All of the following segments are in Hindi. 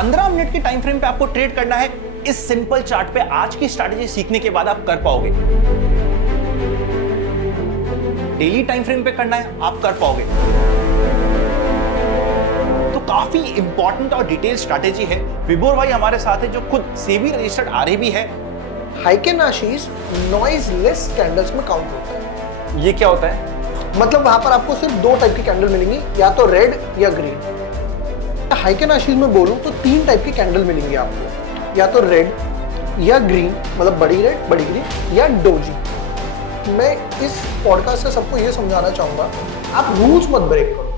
15 मिनट के टाइम फ्रेम पे आपको ट्रेड करना है। इस सिंपल चार्ट पे आज की स्ट्रैटेजी सीखने के बाद आप कर पाओगे। डेली टाइम फ्रेम पे करना है, आप कर पाओगे। तो काफी इंपॉर्टेंट और डिटेल स्ट्रैटेजी है। विभोर भाई हमारे साथ है जो खुद सेबी रजिस्टर्ड आरएबी है। हाइकेन आशीष नॉइजलेस कैंडल्स में काउंट होता है। ये क्या होता है? मतलब वहां पर आपको सिर्फ दो टाइप की कैंडल मिलेंगी, या तो रेड या ग्रीन। हाइकेन आशीष में बोलूं तो तीन टाइप की कैंडल मिलेंगी आपको, या तो रेड या ग्रीन, मतलब बड़ी रेड बड़ी ग्रीन, या डोजी। मैं इस पॉडकास्ट से सबको ये समझाना चाहूंगा, आप रूल्स मत ब्रेक करो।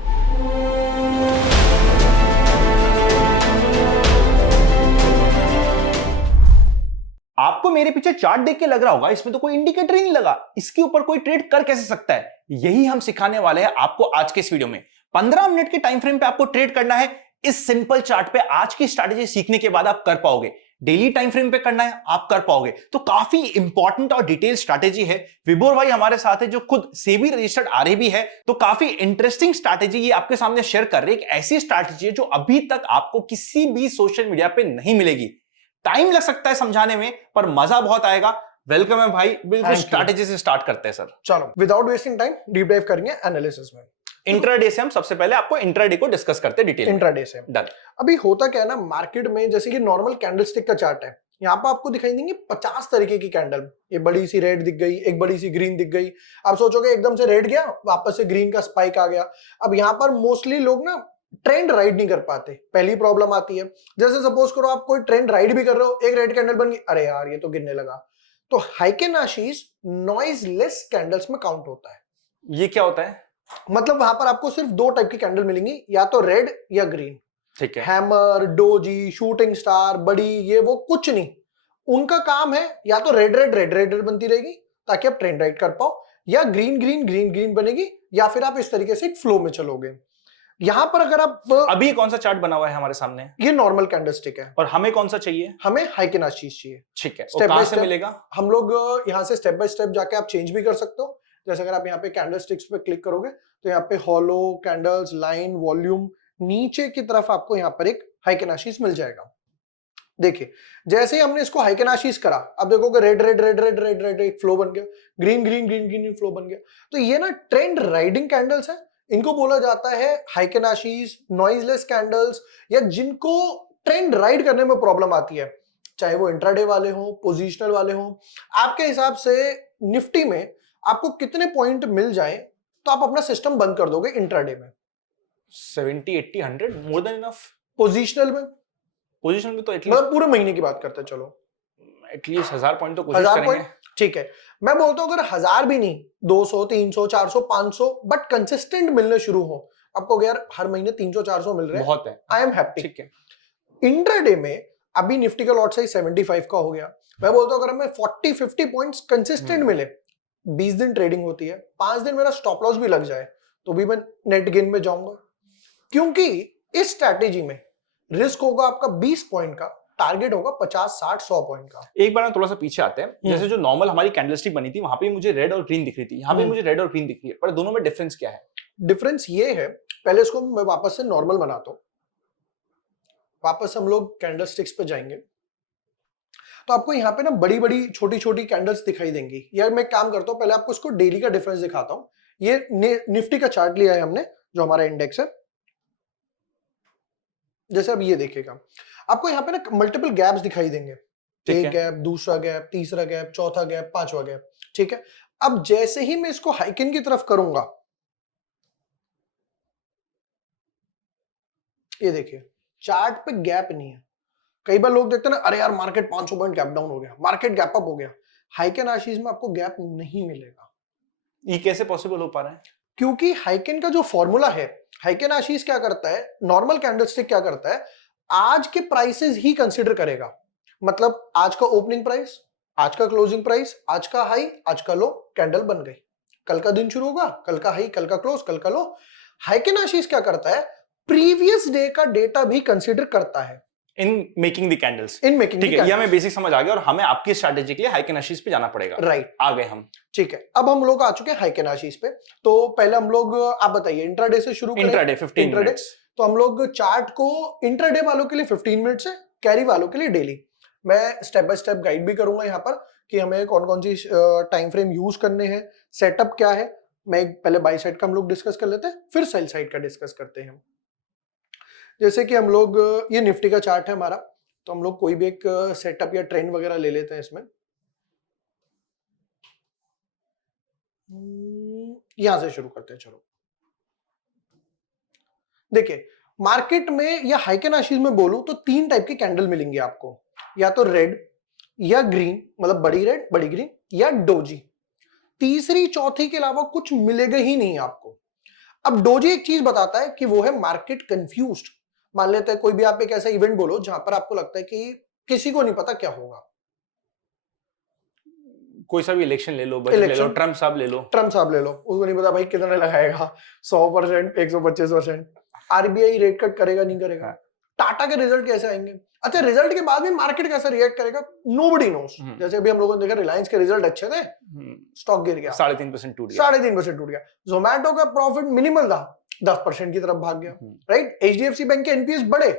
आपको मेरे पीछे चार्ट देख के लग रहा होगा इसमें तो कोई इंडिकेटर ही नहीं लगा, इसके ऊपर कोई ट्रेड कर कैसे सकता है? यही हम सिखाने वाले हैं आपको आज के इस वीडियो में। 15 मिनट के टाइम फ्रेम पे आपको ट्रेड करना है। इस सिंपल चार्ट पे आज की स्ट्रैटेजी सीखने के बाद आप कर पाओगे। डेली टाइम फ्रेम पे करना है, आप कर पाओगे। तो काफी इंपॉर्टेंट और डिटेल स्ट्रैटेजी है। विभोर भाई हमारे साथ है जो खुद सेबी रजिस्टर्ड आरएबी है। तो काफी इंटरेस्टिंग स्ट्रैटेजी ये आपके सामने शेयर कर रहे हैं। एक ऐसी स्ट्रैटेजी है जो अभी तक आपको किसी भी सोशल मीडिया पे नहीं मिलेगी। टाइम लग सकता है समझाने में, पर मजा बहुत आएगा। वेलकम है भाई, बिल्कुल स्ट्रैटेजी से स्टार्ट करते हैं सर। चलो without wasting time deep dive करेंगे एनालिसिस में। इंट्राडे से हम सबसे पहले आपको इंट्राडे को डिस्कस करते हैं डिटेल में। इंट्राडे से डन। अभी होता क्या है ना, मार्केट में जैसे कि नॉर्मल कैंडलस्टिक का चार्ट है, यहाँ पर आपको दिखाई देंगी 50 तरीके की कैंडल। ये बड़ी सी रेड दिख गई, एक बड़ी सी ग्रीन दिख गई। आप सोचोगे एकदम से रेड गया, वापस से ग्रीन का स्पाइक आ गया। अब यहाँ पर मोस्टली लोग ना ट्रेंड राइड नहीं कर पाते, पहली प्रॉब्लम आती है। जैसे सपोज करो आप कोई ट्रेंड राइड भी कर रहे हो, एक रेड कैंडल बन गई, अरे यार ये तो गिरने लगा। तो हाइकेन आशीष नॉइजलेस कैंडल्स में काउंट होता है। ये क्या होता है? मतलब वहां पर आपको सिर्फ दो टाइप की कैंडल मिलेंगी, या तो रेड या ग्रीन। ठीक है। हैमर, डोजी, शूटिंग स्टार, बड़ी, ये वो कुछ नहीं। उनका काम है या तो red red red red red बनती रहेगी ताकि आप ट्रेंड राइड कर पाओ, या ग्रीन ग्रीन ग्रीन ग्रीन बनेगी, या फिर आप इस तरीके से एक फ्लो में चलोगे। यहां पर अगर आप अभी कौन सा चार्ट बना हुआ है हमारे सामने? ये नॉर्मल कैंडलस्टिक है। और हमें कौन सा चाहिए? हमें हाइकेन आशीष चाहिए। ठीक है। स्टेप बाय से मिलेगा? हम लोग यहाँ से स्टेप बाय स्टेप जाके आप चेंज भी कर सकते हो। जैसे अगर आप यहाँ पे कैंडलस्टिक्स पे क्लिक करोगे तो यहाँ पे हॉलो, कैंडल्स, लाइन, वॉल्यूम, नीचे की तरफ आपको यहाँ पर एक हाइकेन आशीष मिल जाएगा। देखिए जैसे ही हमने इसको हाइकेन आशीष करा, अब देखोगे red red red red red red एक फ्लो बन गया, green green green green flow बन गया। तो ये ना ट्रेंड राइडिंग कैंडल्स है। इनको बोला जाता है हाइकेन आशीष नॉइजलेस कैंडल्स, या जिनको ट्रेंड राइड करने में प्रॉब्लम आती है, चाहे वो इंट्राडे वाले हो, पोजिशनल वाले हो। आपके हिसाब से निफ्टी में आपको कितने पॉइंट मिल जाए तो आप अपना सिस्टम बंद कर दोगे इंट्राडे में? 70, 80, 100 मोर देन इनफ। पोजिशनल में? पोजीशन में तो मतलब पूरे महीने की बात करते हैं, चलो एटलीस्ट 1000 पॉइंट तो कोशिश करेंगे। ठीक है, मैं बोलता हूं अगर 1000 भी नहीं, 200, 300, 400, 500 बट कंसिस्टेंट मिलने शुरू हो, आपको यार हर महीने 300, 400 मिल रहे हैं, बहुत है, आई एम हैप्पी। ठीक है। इंट्राडे में अभी निफ्टी का लॉट साइज 75 का हो गया। मैं बोलता हूं अगर हमें 40, 50 पॉइंट्स कंसिस्टेंट मिले, 20 दिन ट्रेडिंग होती है, 5 दिन मेरा स्टॉप लॉस भी लग जाए तो भी मैं नेट गेन में जाऊंगा। क्योंकि इस स्ट्रैटेजी में रिस्क होगा आपका 20 पॉइंट का, टारगेट होगा 50, 60, 100 पॉइंट का। एक बार थोड़ा सा पीछे आते हैं। जैसे जो नॉर्मल हमारी कैंडलस्टिक बनी थी वहां पे मुझे रेड और ग्रीन दिख रही थी, यहाँ पे मुझे रेड और ग्रीन दिख रही है, पर दोनों में डिफरेंस क्या है? डिफरेंस ये है, पहले इसको मैं वापस से नॉर्मल बनाता हूं। वापस हम लोग कैंडलस्टिक्स पे जाएंगे तो आपको यहाँ पे ना बड़ी बड़ी छोटी छोटी कैंडल्स दिखाई देंगी। यार मैं काम करता हूँ, पहले आपको इसको डेली का डिफरेंस दिखाता हूँ। ये निफ्टी का चार्ट लिया है हमने, जो हमारा इंडेक्स है। जैसे अब ये देखिएगा, आपको यहाँ पे ना मल्टीपल गैप्स दिखाई देंगे। एक गैप, दूसरा गैप, तीसरा गैप, चौथा गैप, पांचवा गैप, ठीक है। अब जैसे ही मैं इसको हाइकिन की तरफ करूंगा, ये देखिए चार्ट पे गैप नहीं है। कई बार लोग देखते हैं ना, अरे यार मार्केट 500 पॉइंट गैप डाउन हो गया, मार्केट गैप अप हो गया। हाइकेन आशीष में आपको गैप नहीं मिलेगा। ये कैसे पॉसिबल हो पा रहा है? क्योंकि हाइकेन का जो फॉर्मूला है, हाइकेन आशीष क्या करता है, नॉर्मल कैंडलस्टिक क्या करता है, आज के प्राइसेस ही कंसीडर करेगा। मतलब आज का ओपनिंग प्राइस, आज का क्लोजिंग प्राइस, आज का हाई, आज का लो, कैंडल बन गई। कल का दिन शुरू होगा, कल का हाई, कल का क्लोज, कल का लो। हाइकेन आशीष क्या करता है, प्रीवियस डे का डेटा भी कंसीडर करता है in making the candles. In making, ठीक है, ये हमें बेसिक समझ आ गया और हमें आपकी स्ट्रैटेजी के लिए हाइकेन आशीष पे जाना पड़ेगा। राइट, आ गए हम। ठीक है, अब हम लोग आ चुके हैं हाइकेन आशीष पे। तो पहले हम लोग, आप बताइए इंट्राडे से शुरू करें। Intraday 15 minutes. तो हम लोग चार्ट को इंट्राडे वालों के लिए 15 मिनट से, कैरी वालों के लिए डेली। मैं स्टेप बाय स्टेप गाइड भी करूंगा यहाँ पर कि हमें कौन कौन सी टाइम फ्रेम यूज करने हैं, सेटअप क्या है। मैं पहले बाई साइड का हम लोग डिस्कस कर लेते हैं, फिर सेल साइड का डिस्कस करते हैं। जैसे कि हम लोग, ये निफ्टी का चार्ट है हमारा, तो हम लोग कोई भी एक सेटअप या ट्रेंड वगैरह ले लेते हैं इसमें। यहां से शुरू करते हैं। चलो देखिए, मार्केट में या हाइकेन आशीष में बोलूं तो 3 टाइप की कैंडल मिलेंगी आपको, या तो रेड या ग्रीन, मतलब बड़ी रेड बड़ी ग्रीन, या डोजी। तीसरी चौथी के अलावा कुछ मिलेगा ही नहीं आपको। अब डोजी एक चीज बताता है कि वो है मार्केट कंफ्यूज्ड। मान लेते हैं कोई भी आप एक ऐसा इवेंट बोलो जहां पर आपको लगता है कि किसी को नहीं पता क्या होगा। कोई सा भी इलेक्शन ले लो, बजट ले लो, ट्रम्प साहब ले लो। ट्रम्प साहब ले लो, उसको नहीं पता भाई कितने लगाएगा, 100%, 125%। आरबीआई रेट कट करेगा नहीं करेगा। टाटा के रिजल्ट कैसे आएंगे, अच्छा रिजल्ट के बाद भी मार्केट कैसे रिएक्ट करेगा, नोबडी नोस। जैसे अभी हम लोगों ने देखा रिलायंस के रिजल्ट अच्छे थे, स्टॉक गिर गया, 3.5% टूट गया, 3.5% टूट गया। जोमैटो का प्रॉफिट मिनिमल था, 10% की तरफ भाग गया, राइट। एचडीएफसी बैंक के एनपीएस बढ़े,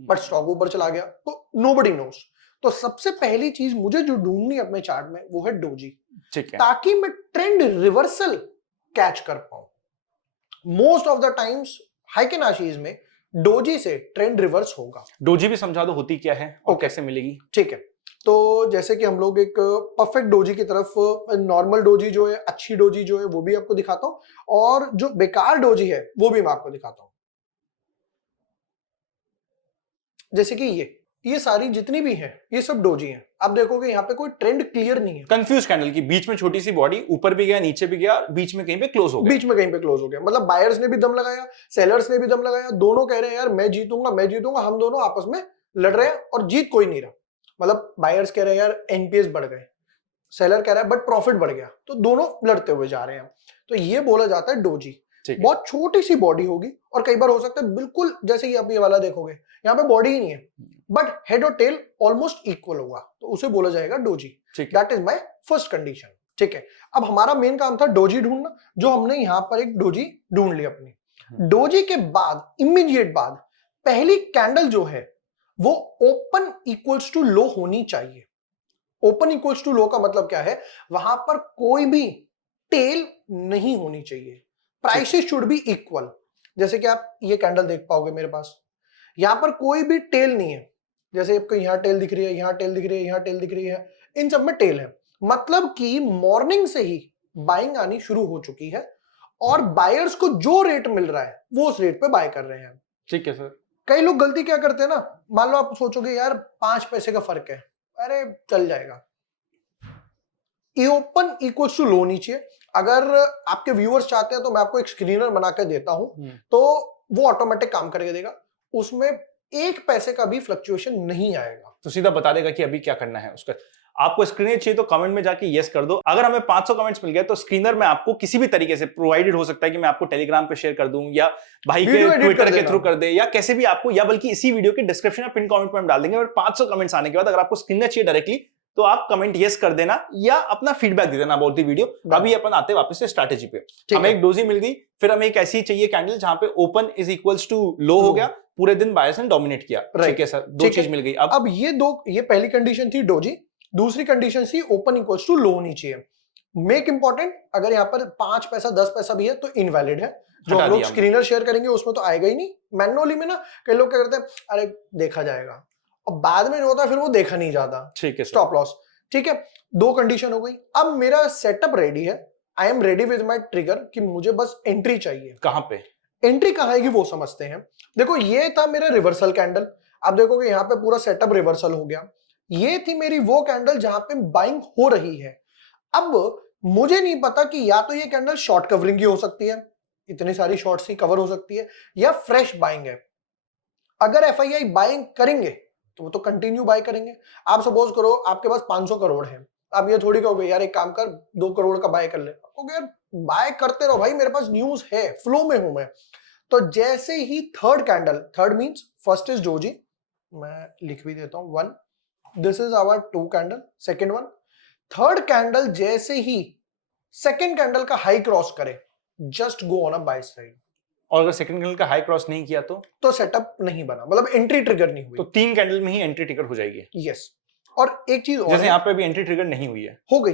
बट स्टॉक ऊपर चला गया, तो नोबडी नोस। तो सबसे पहली चीज मुझे जो ढूंढनी है अपने चार्ट में वो है डोजी, ठीक है, ताकि मैं ट्रेंड रिवर्सल कैच कर पाऊं। मोस्ट ऑफ द टाइम्स हाइकेन आशीष में डोजी से ट्रेंड रिवर्स होगा। डोजी भी समझा दो होती क्या है और कैसे मिलेगी। ठीक है, तो जैसे कि हम लोग एक परफेक्ट डोजी की तरफ, नॉर्मल डोजी जो है, अच्छी डोजी जो है वो भी आपको दिखाता हूं, और जो बेकार डोजी है वो भी मैं आपको दिखाता हूं। जैसे कि ये सारी जितनी भी हैं ये सब डोजी हैं। आप देखोगे यहाँ पे कोई ट्रेंड क्लियर नहीं है, कंफ्यूज कैंडल की, बीच में छोटी सी बॉडी, ऊपर भी गया नीचे भी गया, बीच में कहीं पे क्लोज हो गया, बीच में कहीं पे क्लोज हो गया। मतलब बायर्स ने भी दम लगाया, सेलर्स ने भी दम लगाया, दोनों कह रहे हैं यार मैं जीतूंगा मैं जीतूंगा, हम दोनों आपस में लड़ रहे हैं और जीत कोई नहीं रहा। मतलब बायर्स कह रहे हैं यार एनपीएस बढ़ गए, सेलर कह रहा है बट प्रॉफिट बढ़ गया, तो दोनों लड़ते हुए जा रहे हैं। तो ये बोला जाता है डोजी। बहुत छोटी सी बॉडी होगी, और कई बार हो सकता है बिल्कुल जैसे कि आप ये वाला देखोगे यहाँ पे बॉडी ही नहीं है, बट हेड और टेल ऑलमोस्ट इक्वल होगा, तो उसे बोला जाएगा doji. That is my first condition. ठीक है, अब हमारा मेन काम था डोजी ढूंढना, जो हमने यहाँ पर एक डोजी ढूंढ ली अपनी। डोजी के बाद इमीडिएट बाद पहली कैंडल जो है वो ओपन इक्वल्स टू लो होनी चाहिए। ओपन इक्वल्स टू लो का मतलब क्या है, वहां पर कोई भी टेल नहीं होनी चाहिए, प्राइसेस शुड बी इक्वल। जैसे कि आप ये कैंडल देख पाओगे मेरे पास, यहां पर कोई भी टेल नहीं है। जैसे आपको यहां टेल दिख रही है, यहां टेल दिख रही है, यहां टेल दिख रही है, इन सब में टेल है। मतलब कि मॉर्निंग से ही बाइंग आनी शुरू हो चुकी है, और बायर्स को जो रेट मिल रहा है वो उस रेट पे बाय कर रहे हैं। ठीक है सर। कई लोग गलती क्या करते हैं ना, मान लो आप सोचोगे यार 5 पैसे का फर्क है, अरे चल जाएगा। ये ओपन इक्वल्स टू लो नीचे। अगर आपके व्यूअर्स चाहते हैं तो मैं आपको एक स्क्रीनर बना कर देता हूं, तो वो ऑटोमेटिक काम करके देगा, उसमें 1 पैसे का भी फ्लक्चुएशन नहीं आएगा, तो सीधा बता देगा कि अभी क्या करना है उसका। आपको स्क्रीनर चाहिए तो कमेंट में जाके यस कर दो। अगर हमें 500 कमेंट्स मिल गए तो स्क्रीनर में आपको किसी भी तरीके से प्रोवाइडेड हो सकता है कि मैं आपको टेलीग्राम पे शेयर कर दूं, या भाई के ट्विटर के थ्रू कर दे, या कैसे भी आपको, या बल्कि इसी वीडियो के डिस्क्रिप्शन में पिन कमेंट में हम डाल देंगे। और 500 कमेंट्स आने के बाद अगर आपको स्क्रीनर चाहिए डायरेक्टली तो आप कमेंट यस कर देना, या अपना फीडबैक दे देना अबाउट द वीडियो। अभी अपन आते वापस से स्ट्रैटेजी पे। हमें एक डोजी मिल गई, फिर हमें एक ऐसी चाहिए कैंडल जहां पे open is equals to low हो गया, पूरे दिन बायर्स ने डोमिनेट किया। ठीक है सर, 2 चीज मिल गई। अब ये पहली कंडीशन थी डोजी, दूसरी कंडीशन थी ओपन इक्वल्स टू लो होनी चाहिए। मेक इंपॉर्टेंट, अगर यहाँ पर 5 पैसा 10 पैसा भी है तो इनवैलिड है। जो हम लोग स्क्रीनर शेयर करेंगे उसमें तो आएगा ही नहीं। मैनुअली में ना कई लोग क्या करते हैं, अरे देखा जाएगा, और बाद में जो होता है फिर वो देखा नहीं जाता। ठीक है, स्टॉप लॉस। ठीक है, 2 कंडीशन हो गई। अब मेरा सेटअप रेडी है, I am ready with my trigger, कि मुझे बस एंट्री चाहिए। कहां पे एंट्री कहां आएगी वो समझते हैं। देखो ये था मेरा रिवर्सल कैंडल, आप देखोगे यहाँ पे पूरा सेटअप रिवर्सल हो गया। ये थी मेरी वो कैंडल जहां पे बाइंग हो रही है। अब मुझे नहीं पता कि या तो ये कैंडल शॉर्ट कवरिंग की हो सकती है, इतनी सारी शॉर्ट्स की कवर हो सकती है, या फ्रेश बाइंग है। अगर एफआईआई बाइंग करेंगे तो वो तो कंटिन्यू बाय करेंगे। आप सपोज करो आपके पास 500 करोड़ है, आप ये थोड़ी कहोगे यार एक काम कर 2 करोड़ का बाय कर ले, कहोगे यार बाय करते रहो भाई, मेरे पास न्यूज है, फ्लो में हूं मैं। तो जैसे ही third candle, third means first is doji, मैं लिख भी देता हूं 1, this is our 2 candle, second one. Third candle जैसे ही सेकंड कैंडल का हाई क्रॉस करे, just go on a buy side. और अगर सेकंड कैंडल का हाई क्रॉस नहीं किया तो सेटअप नहीं बना, मतलब एंट्री ट्रिगर नहीं हुई। तो 3 कैंडल में ही एंट्री ट्रिगर हो जाएगी। यस। और एक चीज और जैसे यहाँ पे भी एंट्री ट्रिगर नहीं हुई है, हो गई।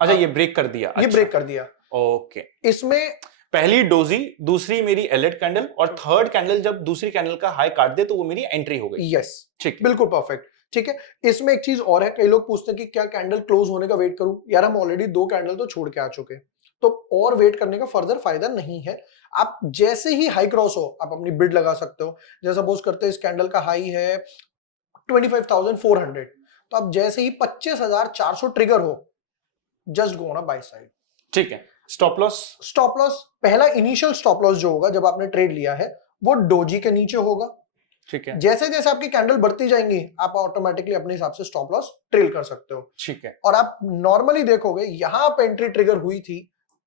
अच्छा ये ब्रेक कर दिया, ये ब्रेक कर दिया। ओके। इसमें पहली डोजी, दूसरी मेरी एलेट कैंडल, और थर्ड कैंडल जब दूसरी कैंडल का हाई काट दे तो वो मेरी एंट्री हो गई। यस, ठीक, बिल्कुल परफेक्ट। ठीक है, इसमें एक चीज और है, कई लोग पूछते हैं कि क्या कैंडल क्लोज होने का वेट करूं? यार हम ऑलरेडी 2 कैंडल तो छोड़ के आ चुके हैं, तो और वेट करने का फर्दर फायदा नहीं है। आप जैसे ही हाई क्रॉस हो आप अपनी बिड लगा सकते हो। जैसे सपोज करते हैं इस कैंडल का हाई है 25,400, तो आप जैसे ही 25,400 ट्रिगर हो, just go on a buy side. ठीक है। स्टॉप लॉस, स्टॉप लॉस, पहला इनिशियल स्टॉप लॉस जो होगा जब आपने ट्रेड लिया है वो डोजी के नीचे होगा। ठीक है, जैसे जैसे आपकी कैंडल बढ़ती जाएंगी आप ऑटोमेटिकली अपने हिसाब से स्टॉप लॉस ट्रेल कर सकते हो। ठीक है। और आप नॉर्मली देखोगे यहां पे एंट्री ट्रिगर हुई थी,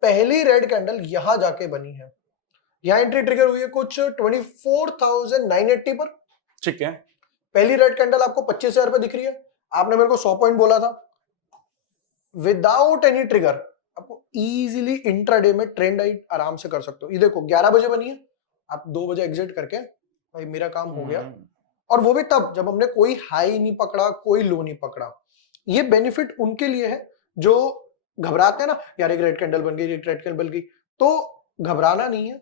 पहली रेड कैंडल यहां जाके बनी है, यहां एंट्री ट्रिगर हुई है कुछ 24,980 पर। ठीक है, पहली रेड कैंडल आपको 25,000 पे दिख रही है, आपने मेरे को 100 पॉइंट बोला था। विदाउट एनी ट्रिगर आपको इजीली इंट्राडे में ट्रेंड आराम से कर सकते हो। ये देखो 11 बजे बनी है, आप 2 बजे एग्जिट करके भाई मेरा काम हो गया। और वो भी तब जब हमने कोई हाई नहीं पकड़ा, कोई लो नहीं पकड़ा। ये बेनिफिट उनके लिए है जो घबराते हैं ना, यार एक रेड कैंडल बन गई, एक रेड कैंडल बन गई, तो घबराना नहीं है।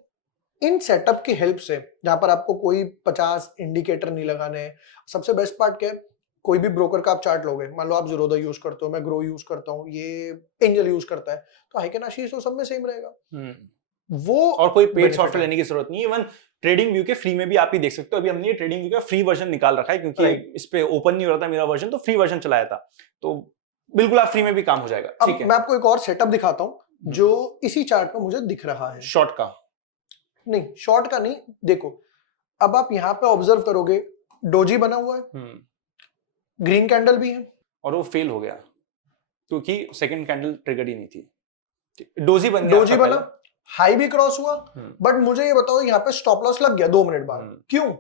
इन सेटअप की हेल्प से, जहां पर आपको कोई 50 इंडिकेटर नहीं लगाने हैं। सबसे बेस्ट पार्ट क्या है, कोई भी ब्रोकर का आप चार्ट लोगे, मान लो आप ज़ीरोधा यूज करते हो, मैं ग्रो यूज करता हूँ, ये एंजल यूज करता है, तो हाइक एंड आशीष तो सब में सेम रहेगा। वो और कोई पेड benefit सॉफ्टवेयर है। लेने की जरूरत नहीं है। इवन ट्रेडिंग व्यू के फ्री में भी आप ही देख सकते हो। अभी हमने ये ट्रेडिंग व्यू का फ्री वर्जन निकाल रखा है क्योंकि Right. इस पे ओपन नहीं हो रहा था मेरा वर्जन, तो फ्री वर्जन चलाया था, तो बिल्कुल आप फ्री में भी काम हो जाएगा। अब ठीक है, मैं आपको एक और सेटअप दिखाता हूँ जो इसी चार्ट पे मुझे दिख रहा है। शॉर्ट का नहीं, शॉर्ट का नहीं, देखो अब आप यहाँ पे ऑब्जर्व करोगे, डोजी बना हुआ है, ग्रीन कैंडल भी है, और वो फेल हो गया क्योंकि सेकंड कैंडल ट्रिगर ही नहीं थी। डोजी बन गया, डोजी बना, हाई भी क्रॉस हुआ, बट मुझे ये बताओ यहाँ पे स्टॉप लॉस लग गया 2 मिनट बाद, क्यों?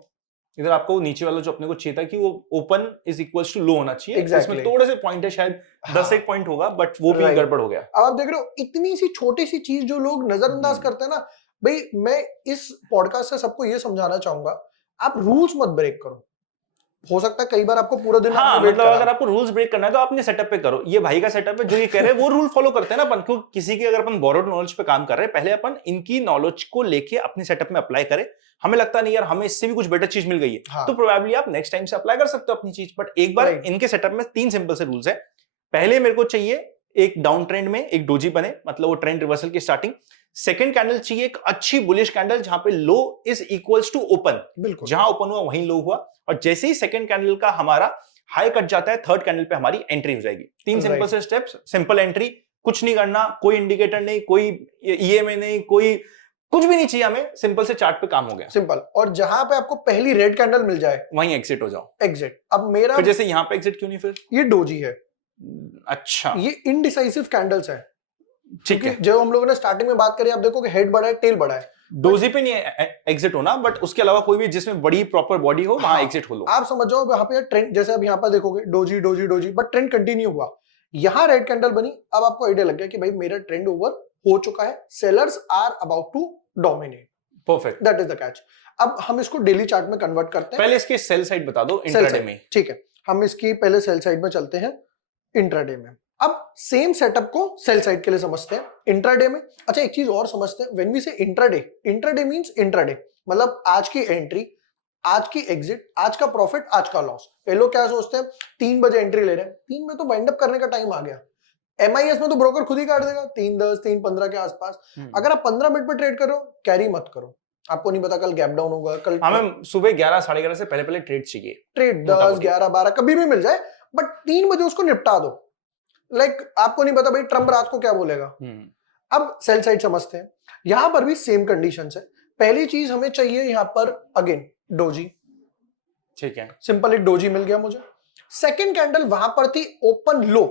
इधर आपको नीचे वाला जो अपने को चाहिए था कि वो open is equals to low होना चाहिए। Exactly. इसमें थोड़े से पॉइंट है, शायद 10 एक पॉइंट होगा, बट वो भी Right. गड़बड़ हो गया। अब आप देख रहे हो इतनी सी छोटी सी चीज जो लोग नजरअंदाज करते हैं ना, भाई मैं इस पॉडकास्ट से सबको ये समझाना चाहूंगा, आप रूल्स मत ब्रेक करो। हो सकता है कई बार आपको पूरा दिन हाँ, वेट मतलब करा। अगर आपको रूल्स ब्रेक करना है तो अपने सेटअप पे करो। ये भाई का सेटअप है, जो ये कह रहे हैं वो रूल फॉलो करते हैं ना अपन को। किसी की अगर अपन बोरोड नॉलेज पे काम कर रहे हैं, पहले अपन इनकी नॉलेज को लेके अपने सेटअप में अप्लाई करें। हमें लगता नहीं यार हमें इससे भी कुछ बेटर चीज मिल गई है, हाँ। तो प्रोबेबली आप नेक्स्ट टाइम से अप्लाई कर सकते हो अपनी चीज। बट एक बार इनके सेटअप में 3 सिंपल से रूल्स है। पहले मेरे को चाहिए एक डाउन ट्रेंड में एक डोजी बने, मतलब वो ट्रेंड रिवर्सल की स्टार्टिंग। सेकंड कैंडल चाहिए एक अच्छी बुलिश कैंडल जहां पे लो इज इक्वल्स टू ओपन, बिल्कुल जहां ओपन हुआ वहीं लो हुआ, और जैसे ही सेकंड कैंडल का हमारा हाई कट जाता है, थर्ड कैंडल पे हमारी एंट्री हो जाएगी। 3 सिंपल से स्टेप्स, सिंपल एंट्री, कुछ नहीं करना, कोई इंडिकेटर नहीं, कोई ईएमए नहीं, कोई कुछ भी नहीं चाहिए हमें, सिंपल से चार्ट पे काम हो गया। सिंपल। और जहां पे आपको पहली रेड कैंडल मिल जाए वहीं एग्जिट हो जाओ। एग्जिट। अब मेरा फिर जैसे यहाँ पे एग्जिट क्यों नहीं फिर? ये डोजी है, अच्छा ये इनडिसाइसिव कैंडल्स है। ठीक है, जब हम लोगों ने स्टार्टिंग में बात करी, आप देखो कि हेड बड़ा है, टेल बड़ा है, डोजी पे नहीं एग्जिट होना, बट उसके अलावा कोई भी जिसमें बड़ी प्रॉपर बॉडी हो वहां एग्जिट हो लो। आप समझ जाओ वहां पे ट्रेंड, जैसे अब यहाँ पर देखोगे doji doji doji, but trend continue हुआ, यहाँ रेड कैंडल बनी, अब आपको आइडिया लग गया कि भाई मेरा ट्रेंड ओवर हो चुका है, sellers are about to dominate. Perfect, that is the catch. अब हम इसको डेली चार्ट में कन्वर्ट करते हैं। पहले इसके सेल साइड बता दो इंट्राडे में। ठीक है, हम इसकी पहले सेल साइड में चलते हैं, इंट्राडे में। अब सेम सेटअप को सेल साइड के लिए समझते हैं, इंट्राडे में। अच्छा एक चीज और समझते हैं, व्हेन वी से इंट्राडे, इंट्राडे मींस इंट्राडे, मतलब आज की एंट्री, आज की एग्जिट, आज का प्रॉफिट, आज का लॉस। कई लोग क्या सोचते हैं 3 बजे एंट्री ले रहे हैं, 3 में तो वाइंड अप करने का टाइम आ गया। MIS में तो ब्रोकर खुद ही काट देगा 3:10 3:15 के आसपास। अगर आप 15 मिनट पे ट्रेड कर रहे हो, कैरी मत करो, आपको नहीं पता कल गैप डाउन होगा, कल हमें सुबह 11 साढ़े 11 से पहले पहले ट्रेड चाहिए। ट्रेड 10 11 12 कभी भी मिल जाए, बट 3 बजे उसको निपटा दो। आपको नहीं पता भाई ट्रम्प रात को क्या बोलेगा। अब सेल साइड समझते हैं, यहां पर भी सेम कंडीशंस है। पहली चीज हमें चाहिए यहां पर अगेन डोजी, ठीक है, सिंपल एक डोजी मिल गया मुझे। सेकंड कैंडल वहां पर थी ओपन लो,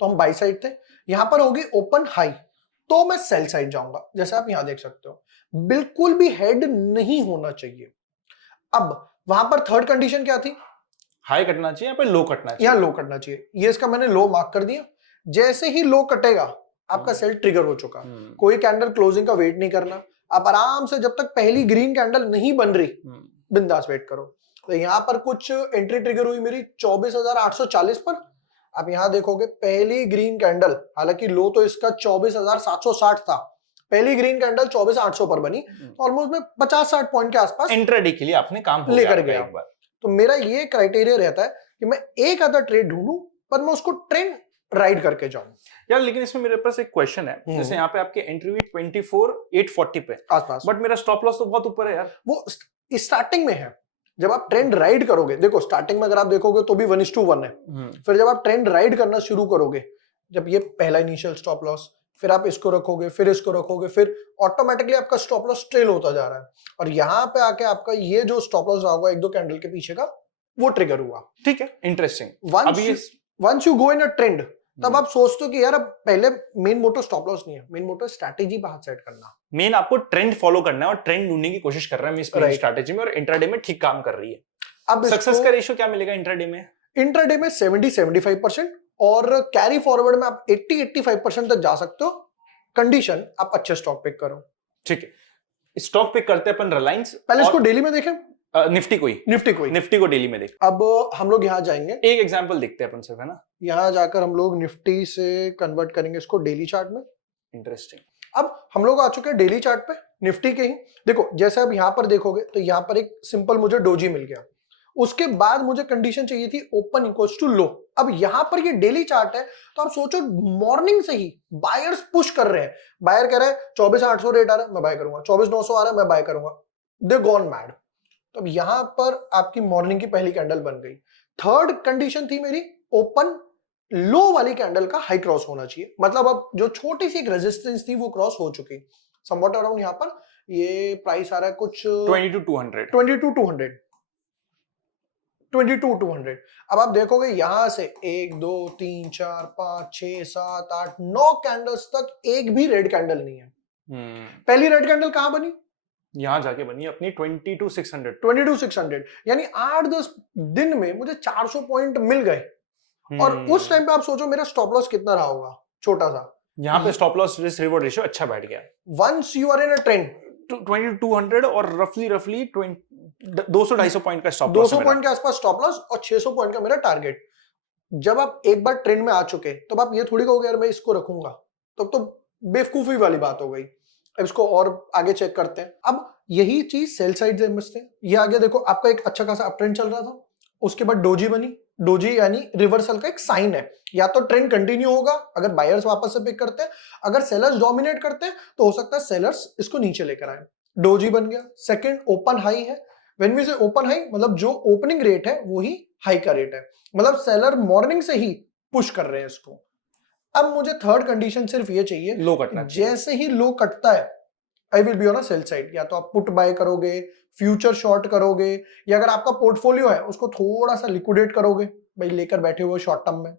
तो हम बाई साइड थे, यहां पर होगी ओपन हाई, तो मैं सेल साइड जाऊंगा। जैसे आप यहां देख सकते हो, बिल्कुल भी हेड नहीं होना चाहिए। अब वहां पर थर्ड कंडीशन क्या थी, हाई कटना चाहिए, यहाँ पे लो कटना चाहिए। यहाँ लो कटना चाहिए, ये इसका मैंने लो मार्क कर दिया। जैसे ही लो कटेगा आपका सेल ट्रिगर हो चुका, कोई कैंडल क्लोजिंग का वेट नहीं करना, आप आराम से जब तक पहली ग्रीन कैंडल नहीं बन रही बिंदास वेट करो। तो यहाँ पर कुछ एंट्री ट्रिगर हुई मेरी 24,840 पर। आप यहाँ देखोगे पहली ग्रीन कैंडल, हालांकि लो तो इसका 24,760 था, पहली ग्रीन कैंडल 24,800 पर बनी, ऑलमोस्ट में 50-60 पॉइंट के आसपास इंट्राडे के लिए आपने काम लेकर गया एक बार। तो मेरा ये क्राइटेरिया रहता है कि मैं एक आधा ट्रेड ढूंढूं पर मैं उसको ट्रेंड राइड करके जाऊं यार। लेकिन इसमें मेरे पास एक क्वेश्चन है, जैसे यहाँ पे आपके एंट्री हुई 24,840 पे आसपास, बट मेरा स्टॉप लॉस तो बहुत ऊपर है यार। वो स्टार्टिंग में है। जब आप ट्रेंड राइड करोगे, देखो स्टार्टिंग में अगर आप देखोगे तो भी 1:1 है, फिर जब आप ट्रेंड राइड करना शुरू करोगे, जब ये पहला इनिशियल स्टॉप लॉस, फिर आप इसको रखोगे, फिर इसको रखोगे, फिर ऑटोमेटिकली आपका स्टॉप लॉस ट्रेल होता जा रहा है, और यहाँ पे आके आपका ये जो स्टॉप लॉस रहा होगा एक दो कैंडल के पीछे का, वो ट्रिगर हुआ। ठीक है, interesting. Once you go in a trend, तब आप सोचते हो कि यार अब पहले मेन मोटो स्टॉप लॉस नहीं है, मेन मोटो स्ट्रैटेजी बाहर सेट करना, मेन आपको ट्रेंड फॉलो करना है और ट्रेंड ढूंढने की कोशिश कर रहा है इस स्ट्रैटेजी में, और इंट्राडे में ठीक काम कर रही है। अब सक्सेस का रेशियो क्या मिलेगा इंट्राडे में? इंट्राडे में 70-75% और कैरी फॉरवर्ड में आप 80-85% तक जा सकते हो, कंडीशन आप अच्छे स्टॉक पिक करो। ठीक है, स्टॉक पिक करते हैं अपन रिलायंस। पहले इसको डेली में देखें, निफ्टी को डेली में देख। अब हम लोग यहाँ जाएंगे, एक एग्जांपल देखते हैं अपन सिर्फ, है ना। यहाँ जाकर हम लोग निफ्टी से कन्वर्ट करेंगे इसको डेली चार्ट में। इंटरेस्टिंग। अब हम लोग आ चुके हैं डेली चार्ट पे, निफ्टी के ही। देखो जैसे अब यहाँ पर देखोगे तो यहाँ पर एक सिंपल मुझे डोजी मिल गया, उसके बाद मुझे कंडीशन चाहिए थी ओपन इक्वल्स टू लो। अब यहाँ पर ये डेली चार्ट है, तो आप सोचो मॉर्निंग से ही बायर्स पुश कर रहे हैं, बायर कह रहे हैं 24,800 रेट आ रहा है मैं बाय करूंगा, 24,900 आ रहा है मैं बाय करूंगा, दे गॉन मैड। तो अब यहां पर आपकी मॉर्निंग की पहली कैंडल बन गई। थर्ड कंडीशन थी मेरी ओपन लो वाली कैंडल का हाई क्रॉस होना चाहिए, मतलब अब जो छोटी सी एक रेजिस्टेंस थी वो क्रॉस हो चुकी, समवॉट अराउंड यहाँ पर ये प्राइस आ रहा है कुछ 22,200। अब आप देखोगे यहां से 1 2 3 4 5 6 7 8 9 कैंडल्स तक एक भी रेड कैंडल नहीं है। पहली रेड कैंडल कहां बनी? यहां जाके बनी अपनी 22,600। यानी 8-10 दिन में मुझे 400 पॉइंट मिल गए। और उस टाइम पे आप सोचो मेरा स्टॉप लॉस कितना रहा होगा, छोटा सा। यहाँ पे stop loss risk reward ratio अच्छा बैठ गया। Once you are in a trend 2200 और रफली 200-250 पॉइंट का स्टॉप लॉस, 200 पॉइंट के आसपास स्टॉप लॉस और 600 पॉइंट का मेरा टारगेट। जब आप एक बार ट्रेंड में आ चुके तब आप ये थोड़ी कहोगे यार मैं इसको रखूंगा, तब तो बेवकूफी वाली बात हो गई। अब इसको और आगे चेक करते हैं। अब यही चीज सेल साइड से समझते हैं। ये आगे देखो आपका एक अच्छा खासा अप ट्रेंड चल रहा था, उसके बाद डोजी बनी। डोजी यानी रिवर्सल का एक साइन है, या तो ट्रेंड कंटिन्यू होगा अगर बायर्स वापस से पिक करते हैं, अगर सेलर्स डोमिनेट करते हैं तो हो सकता है सेलर्स इसको नीचे लेकर आए। डोजी बन गया। सेकंड ओपन हाई है। व्हेन वी से ओपन हाई मतलब जो ओपनिंग रेट है वो ही हाई का रेट है, मतलब सेलर मॉर्निंग से ही पुश कर रहे हैं इसको। अब मुझे थर्ड कंडीशन सिर्फ ये चाहिए, लो कटना। जैसे ही लो कटता है I will be on a sell side. या तो आप पुट बाय करोगे, फ्यूचर शॉर्ट करोगे, या अगर आपका पोर्टफोलियो है उसको थोड़ा सा लिक्विडेट करोगे भाई, लेकर बैठे हुए शॉर्ट टर्म में।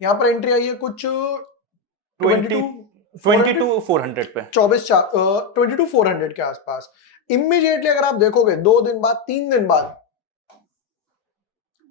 यहां पर एंट्री आई है कुछ 22,400 पे, 22,400 के आसपास। इमीडिएटली अगर आप देखोगे 2 दिन बाद 3 दिन बाद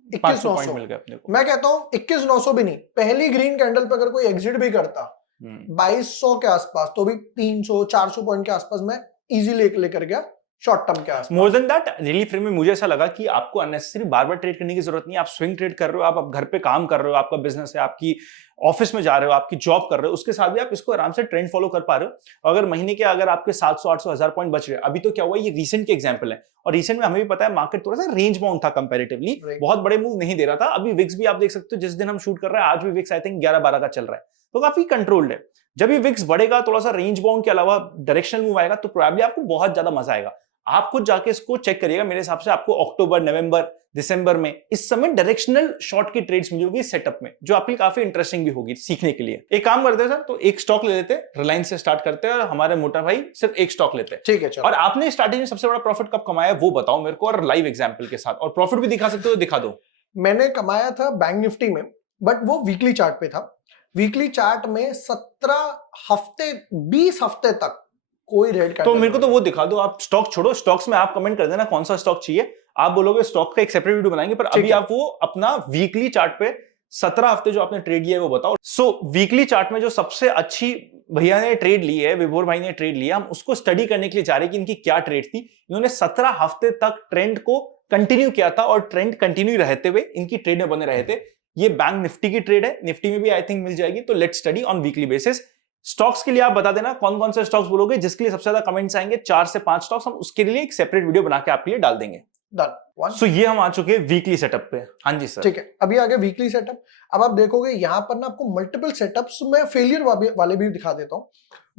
21,900 मिल गए अपने को। मैं कहता हूं 21,900 भी नहीं, पहली ग्रीन कैंडल पे अगर कोई एग्जिट भी करता 2200 के आसपास, तो भी 300-400 पॉइंट के आसपास मैं इजीली लेकर गया शॉर्ट टर्म के आसपास। More than that daily frame में मुझे ऐसा लगा कि आपको अननेसेसरी बार बार ट्रेड करने की जरूरत नहीं है। आप स्विंग ट्रेड कर रहे हो, आप घर पे काम कर रहे हो, आपका बिजनेस है, आपकी ऑफिस में जा रहे हो, आपकी जॉब कर रहे हो, उसके साथ भी आप इसको आराम से ट्रेंड फॉलो कर पा रहे हो। अगर महीने के अगर आपके 700-800 1000 पॉइंट बच रहे हैं, अभी तो क्या हुआ, ये रीसेंट के एग्जांपल है, और रीसेंट में हमें भी पता है मार्केट थोड़ा सा रेंज बाउंड था कंपैरेटिवली, बहुत बड़े मूव नहीं दे रहा था। अभी विक्स भी आप देख सकते हो, जिस दिन हम शूट कर रहे हैं आज भी विक्स आई थिंक 11-12 का चल रहा है, तो काफी कंट्रोल्ड है। जब ये विक्स बढ़ेगा, थोड़ा सा रेंज बाउंड के अलावा डायरेक्शनल मूव आएगा, तो प्रोबेबली आपको बहुत ज्यादा मजा आएगा। आप खुद जाके इसको चेक करिएगा, मेरे हिसाब से आपको अक्टूबर, नवंबर, दिसंबर में इस समय डायरेक्शनल शॉर्ट की ट्रेड्स मिलेगी सेटअप में, जो आपके लिए काफी इंटरेस्टिंग भी होगी सीखने के लिए। एक काम करते हैं सर, तो एक स्टॉक ले लेते हैं, रिलायंस से स्टार्ट करते हैं, और हमारे मोटा भाई सिर्फ एक स्टॉक लेते हैं। ठीक है, चलो। और आपने स्टार्टिंग में सबसे बड़ा प्रॉफिट कब कमाया वो बताओ मेरे को, और लाइव एग्जांपल के साथ, और प्रॉफिट भी दिखा सकते हो तो दिखा दो। मैंने कमाया था बैंक निफ्टी में, बट वो वीकली चार्ट पे था। वीकली चार्ट में 17 हफ्ते 20 हफ्ते तक कोई रेड कैंडल। तो मेरे को तो वो दिखा दो, आप स्टॉक छोड़ो, स्टॉक्स में आप कमेंट कर देना कौन सा स्टॉक चाहिए, आप बोलोगे स्टॉक का एक सेपरेट वीडियो बनाएंगे, पर अभी आप वो अपना वीकली चार्ट पे 17 हफ्ते जो आपने ट्रेड किया है वो बताओ। सो वीकली चार्ट में जो सबसे अच्छी भैया ने ट्रेड ली है, विभोर भाई ने ट्रेड लिया, हम उसको स्टडी करने के लिए जा रहे हैं कि इनकी क्या ट्रेड थी। इन्होंने 17 हफ्ते तक ट्रेंड को कंटिन्यू किया था और ट्रेंड कंटिन्यू रहते हुए इनकी ट्रेड में बने रहे थे। ये बैंक निफ्टी की ट्रेड है, निफ्टी में भी आई थिंक मिल जाएगी। तो let's study on weekly basis. Stocks के लिए आप बता देना कौन कौन से स्टॉक्स बोलोगे जिसके लिए सबसे ज्यादा कमेंट्स आएंगे, 4 से 5 स्टॉक्स, हम उसके लिए एक सेपरेट वीडियो बना के आपके लिए डाल देंगे। डन। सो ये हम आ चुके हैं वीकली सेटअप पे। हाँ जी सर। ठीक है, अभी आगे वीकली सेटअप। अब आप देखोगे यहाँ पर ना आपको मल्टीपल सेटअप्स, मैं फेलियर वाले भी दिखा देता हूँ।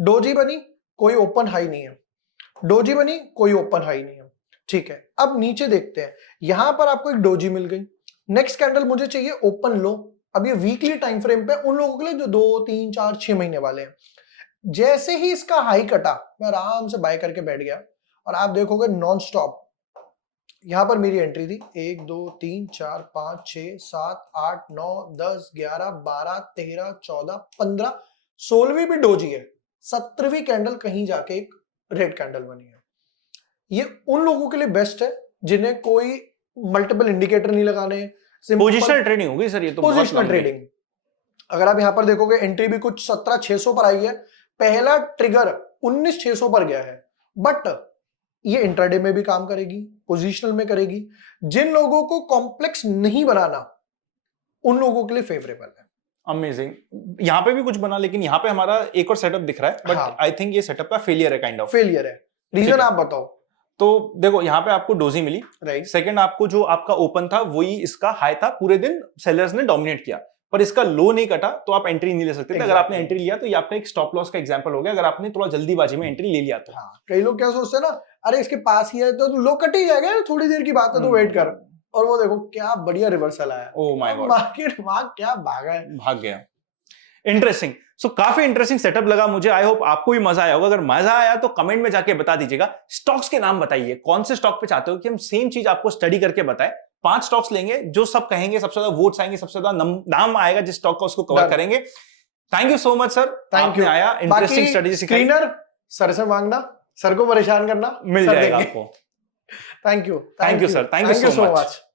डोजी बनी, कोई ओपन हाई नहीं है। डोजी बनी, कोई ओपन हाई नहीं है। ठीक है, अब नीचे देखते हैं। यहां पर आपको एक डोजी मिल गई। नेक्स्ट कैंडल मुझे चाहिए ओपन लो। अब ये वीकली टाइम फ्रेम पे उन लोगों के लिए जो 2, 3, 4, 6 महीने वाले हैं। जैसे ही इसका हाई कटा, मैं आराम से बाय करके बैठ गया और आप देखोगे नॉन स्टॉप यहां पर मेरी एंट्री थी 1, 2, 3, 4, 5, 6, 7, 8, 9, 10, 11, 12, 13, 14, 15, 16वीं भी डोजी है। 17वीं कैंडल कहीं जाके एक रेड कैंडल बनी है। ये उन लोगों के लिए बेस्ट है जिन्हें कोई मल्टीपल इंडिकेटर नहीं लगाने। पोजिशनल ट्रेडिंग होगी सर ये तो। Positional trading. अगर आप यहां पर देखोगे एंट्री भी कुछ 17,600 पर आई है। पहला ट्रिगर 19,600 पर गया है। बट ये इंट्राडे में भी काम करेगी, पोजिशनल में करेगी। जिन लोगों को कॉम्प्लेक्स नहीं बनाना उन लोगों के लिए फेवरेबल है। अमेजिंग। यहाँ पे भी कुछ बना, लेकिन यहाँ पे हमारा एक और सेटअप दिख रहा है, बट आई थिंक ये सेटअप का फेलियर है, काइंड ऑफ फेलियर है। रीजन आप बताओ। तो देखो यहाँ पे आपको डोजी मिली, राइट। सेकंड आपको जो आपका ओपन था वही इसका हाई था, पूरे दिन सेलर्स ने डोमिनेट किया, पर इसका लो नहीं कटा तो आप एंट्री नहीं ले सकते थे। अगर आपने एंट्री लिया तो ये आपका एक स्टॉप लॉस का एग्जांपल हो गया, अगर आपने थोड़ा जल्दीबाजी में एंट्री ले लिया तो। कई लोग क्या सोचते हैं ना, अरे इसके पास ही है तो लो कट ही जाएगा, थोड़ी देर की बात है तो वेट कर। और वो देखो क्या बढ़िया रिवर्सल आया। ओह माय गॉड, मार्केट वहां क्या भागा है, भाग गया। इंटरेस्टिंग। सो काफी इंटरेस्टिंग सेटअप लगा मुझे। आई होप आपको भी मजा आया होगा। अगर मजा आया तो कमेंट में जाके बता दीजिएगा। स्टॉक्स के नाम बताइए, कौन से स्टॉक पे चाहते हो कि हम सेम चीज आपको स्टडी करके बताएं। 5 स्टॉक्स लेंगे, जो सब कहेंगे सबसे ज्यादा वोट्स आएंगे, सबसे ज्यादा नाम आएगा जिस स्टॉक का, उसको कवर करेंगे। Thank you so much sir, thank you. आया इंटरेस्टिंग स्टडी सिखाई। स्क्रीनर सर से मांगना, सर को परेशान करना, मिल जाएगा आपको। Thank you sir, thank you so much.